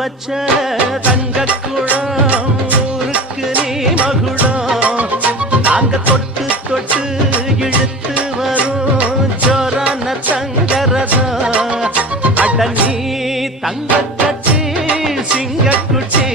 வச்ச தங்கக்குடம் ஊருக்கு நீ மகுடம் நாங்க தொட்டு தொட்டு இழுத்து வரும் ஜோரான தங்கரதம் அட நீ தங்க கட்சி சிங்க குச்சி